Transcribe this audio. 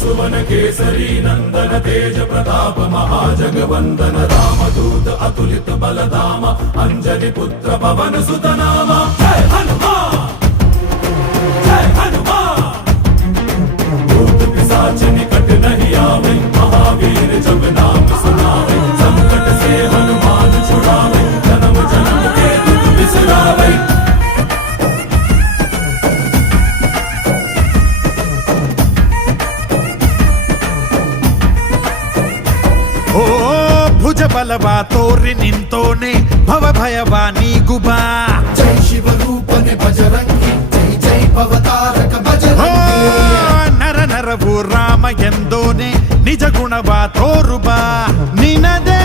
सुवन केसरी नंदन तेज प्रताप महाजगवंदन रामदूत अतुलित बलधाम अंजनी पुत्र पवन सुत नाम जय हनुमान जय हनुमान। भूत पिशाच निकट नहीं आवे महावीर जब नाम सुनावे संकट से हनुमान छुड़ावे जन्म जन्म के दुख बिसरावे। ಓ ಭುಜ ಬಲವಾ ತೋರಿ ನಿಂತೋನೆ ಭವ ಭಯವಾ ನೀಗುಬಾ ಜೈ ಶಿವರೂಪನೆ ಬಜರಂಗಿ ಜೈ ಜೈ ಭವತಾರಕ ಬಜರಂಗಿ ನರ ನರವು ರಾಮ ಎಂದೋನೆ ನಿಜ ಗುಣವಾ ತೋರುಬಾ ನಿನದೇ